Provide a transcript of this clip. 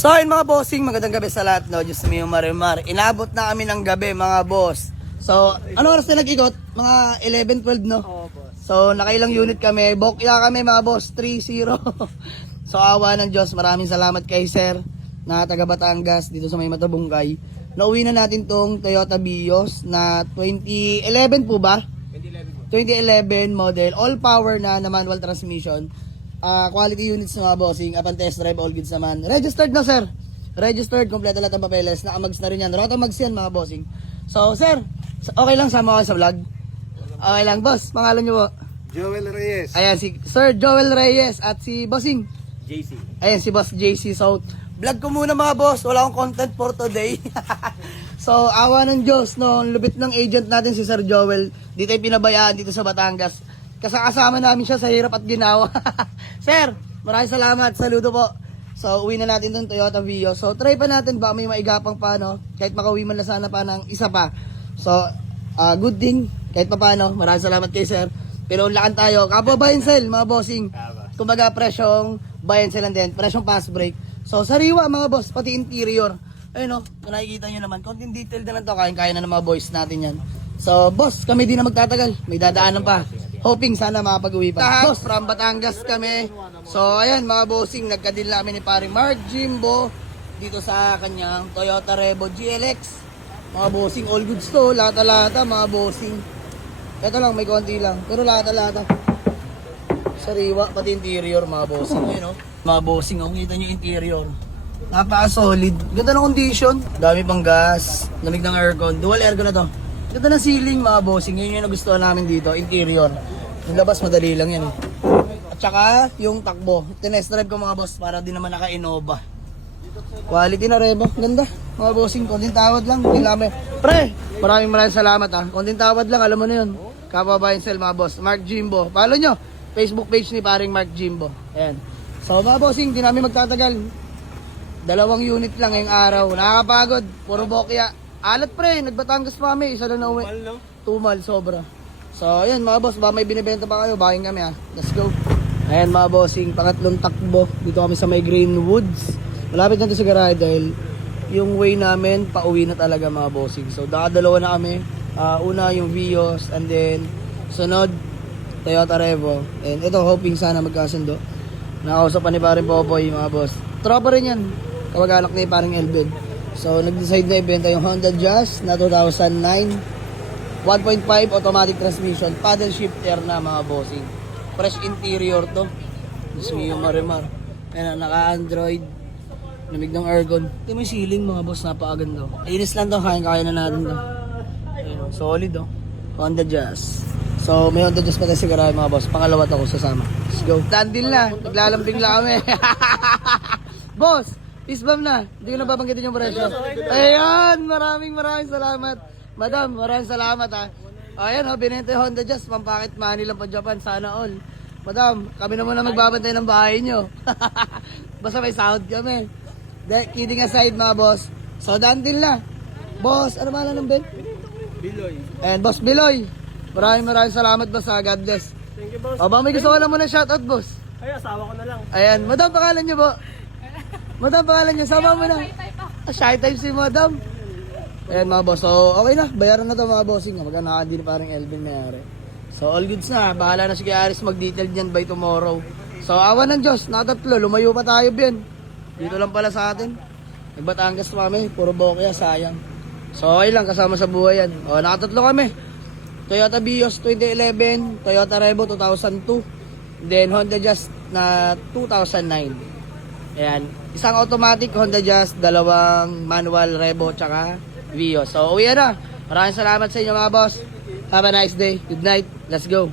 So ayun mga bossing, magandang gabi sa lahat, no? Diyos mio marimar. Inabot na kami ng gabi mga boss. So, ano oras na nag-ikot? Mga 11, 12, no? Oo, boss. So, nakailang unit kami. Bokya kami mga boss, 3-0. So, awa ng Diyos, maraming salamat kay Sir na taga Batangas dito sa may Matabungkay. Nauwi na natin tong Toyota Vios na 2011 po ba? 2011 model, all power na manual transmission. Quality units na mga bossing, upon test drive, all goods naman. Registered na sir. Registered, kompleto lahat ng papeles. Nakamags na rin yan. Rotomags yan mga bossing. So sir, okay lang sama kayo sa vlog? Okay lang boss, pangalan nyo po? Joel Reyes. Ayan si Sir Joel Reyes at si Bossing. JC. Ayan si Boss JC. So vlog ko muna mga boss, wala akong content for today. So awa ng Diyos, no, lubit ng agent natin si Sir Joel. Dito ay pinabayaan dito sa Batangas. Kasama namin siya sa hirap at ginawa. Sir, maraming salamat. Saludo po. So, uwi na natin itong Toyota Vios. So, try pa natin ba may maigapang pa, no? Kahit makauwi man na sana pa ng isa pa. So, good thing. Kahit pa paano. Maraming salamat kay Sir. Pero unlakan tayo. Kapwa buy and sell, mga bossing. Kumbaga, presyong buy and sell and then, presyong pass break. So, sariwa, mga boss. Pati interior. Ayun, no? Kung nakikita nyo naman. Konting detail na lang to. Kaya na ng mga boys natin yan. So, boss, kami di na magtatagal. May dadaanan pa. Hoping sana makapag-uwi pa. Boss, from Batangas kami. So, ayan mga bossing, nagka-deal namin ni paring Mark Jimbo dito sa kanyang Toyota Revo GLX. Mga bossing, all goods to. Lata-lata, mga bossing. Ito lang, may konti lang. Pero lata-lata. Sariwa, pati interior, mga bossing. Ayun, no? Mga bossing, kung kita nyo interior. Napaka-solid. Ganda ng condition. Dami pang gas. Lamig ng aircon. Dual aircon na to. Ganda ng ceiling mga bossing, yun yung nagustuhan namin dito, interior. Yung labas madali lang yan eh. At saka yung takbo, tinest drive ko mga boss para di naman naka-Innova. Quality na Revo, ganda. Mga bossing, konting tawad lang. Pre, maraming salamat ah. Konting tawad lang, alam mo na yun. Kapwa buy and sell mga boss, Mark Jimbo. Follow nyo, Facebook page ni paring Mark Jimbo. Ayan. So mga bossing, di namin magtatagal. 2 unit lang ngayong araw. Nakakapagod, puro bokya. Alat pre, nagbatangas pa kami, isa lang na uwi. Tumal, sobra. So, ayan mga boss, ba may binibenta pa kayo, baking kami ah. Let's go. Ayan mga bossing, pangatlong takbo. Dito kami sa may Greenwoods. Malapit na ito sa garahe dahil yung way namin, pauwi na talaga mga bossing. So, dalawa na kami. Una yung Vios, and then, sunod, Toyota Revo. And ito, hoping sana magkasundo. Nakausap pa ni paring Popoy mga boss. Tropa rin yan, kamag-anak ni paring Elbed. So, nag-decide na ibenta yung Honda Jazz na 2009 1.5 automatic transmission, paddle shifter na mga bossing. Fresh interior to. Diyos mio marimar. Ayan, naka-Android. Lamig ng aircon. Ito may ceiling mga boss, napakaganda. Inis lang to, kaya na natin to. Ayan, solid oh. Honda Jazz. So, may Honda Jazz pa tayo sa garahe mga boss. Pangalawa to ko sasama. Let's go. Dandil na. Naglalambing lang kami. Boss! Isbam na, hindi ko na babanggitin yung presyo. Ayan, maraming salamat. Madam, maraming salamat ha. Ayan o, binenta yung Honda Jazz, pampakit money lang pa Japan, sana all. Madam, kami na muna magbabantay ng bahay nyo. Basta may sahod kami. Kidding aside mga boss. So, dandil na. Boss, ano mahala ng Ben? Biloy. And Boss Biloy. Maraming salamat boss ha, God bless. Thank you boss. O ba may gusto ko lang muna shoutout boss? Ay, asawa ko na lang. Ayan, madam, pangalan nyo po? Madam, pangalan niya, sama mo na. Shy type si madam. Ayan mga boss, so okay na, bayaran na to mga bossing. Maganda din parang Elvin mayari. So all goods na, bahala na si Aris mag-detail dyan by tomorrow. So awa ng Diyos, nakatatlo, lumayo pa tayo Ben. Dito lang pala sa atin. Nagbatangas kami, puro bokya, sayang. So okay lang, kasama sa buhay yan. O, nakatatlo kami. Toyota Vios 2011, Toyota Revo 2002, then Honda Jazz na 2009. Ayan, isang automatic Honda Jazz, 2 manual Revo, tsaka Vios. So, uwi na. Maraming salamat sa inyo mga boss. Have a nice day. Good night. Let's go.